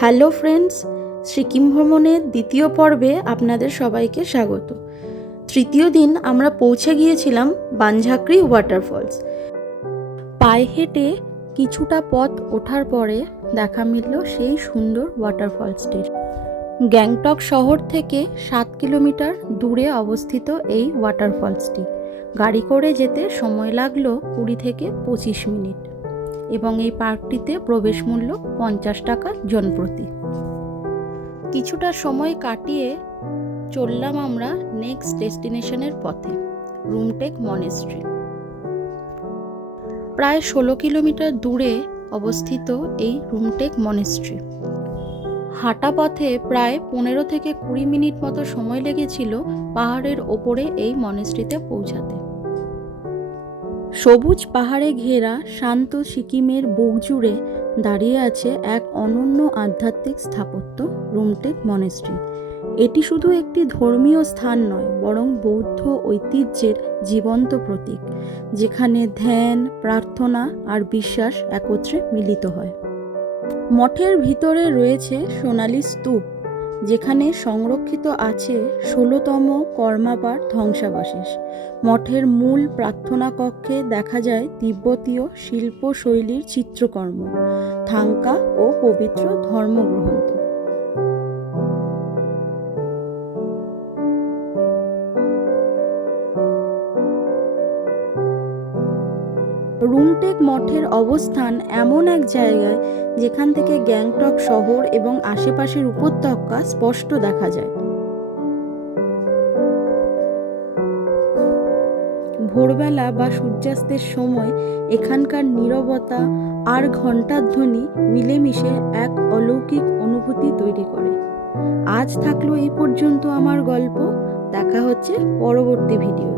Hello friends, Sikkim ভ্রমণের দ্বিতীয় পর্বে আপনাদের সবাইকে স্বাগত। তৃতীয় দিন আমরা পৌঁছে গিয়েছিলাম বানঝাকরি ওয়াটারফলস। পায়ে হেঁটে কিছুটা পথ ওঠার পরে দেখা মিলল সেই সুন্দর ওয়াটারফলসটির। গ্যাংটক শহর থেকে 7 কিলোমিটার দূরে অবস্থিত এই ওয়াটারফলসটি। গাড়ি করে যেতে সময় লাগলো 20 থেকে 25 মিনিট এবং এই পার্কটিতে প্রবেশ মূল্য 50 টাকা জনপ্রতি। কিছুটা সময় কাটিয়ে চললাম আমরা নেক্সট ডেস্টিনেশনের পথে, রুমটেক মনেস্ট্রি। প্রায় 16 কিলোমিটার দূরে অবস্থিত এই রুমটেক মনেস্ট্রি। হাঁটা পথে প্রায় 15 থেকে 20 মিনিট মতো সময় লেগেছিল পাহাড়ের ওপরে এই মনেস্ট্রিতে পৌঁছাতে। সবুজ পাহাড়ে ঘেরা শান্ত সিকিমের বুক জুড়ে দাঁড়িয়ে আছে এক অনন্য আধ্যাত্মিক স্থাপত্য, রুমটেক মনেস্ট্রি। এটি শুধু একটি ধর্মীয় স্থান নয়, বরং বৌদ্ধ ঐতিহ্যের জীবন্ত প্রতীক, যেখানে ধ্যান, প্রার্থনা আর বিশ্বাস একত্রে মিলিত হয়। মঠের ভিতরে রয়েছে সোনালী স্তূপ, যেখানে সংরক্ষিত আছে 16তম কর্মাপার ধ্বংসাবশেষ। মঠের মূল প্রার্থনা কক্ষে দেখা যায় তিব্বতীয় শিল্পশৈলীর চিত্রকর্ম, থাংকা ও পবিত্র ধর্মগ্রন্থ। রুমটেক মঠের অবস্থান এমন এক জায়গায় যেখান থেকে গ্যাংটক শহর এবং আশেপাশের উপত্যকা স্পষ্ট দেখা যায়। ভোরবেলা বা সূর্যাস্তের সময় এখানকার নীরবতা আর ঘণ্টার ধ্বনি মিলেমিশে এক অলৌকিক অনুভূতি তৈরি করে। আজ থাকলো এই পর্যন্ত আমার গল্প। দেখা হচ্ছে পরবর্তী ভিডিও।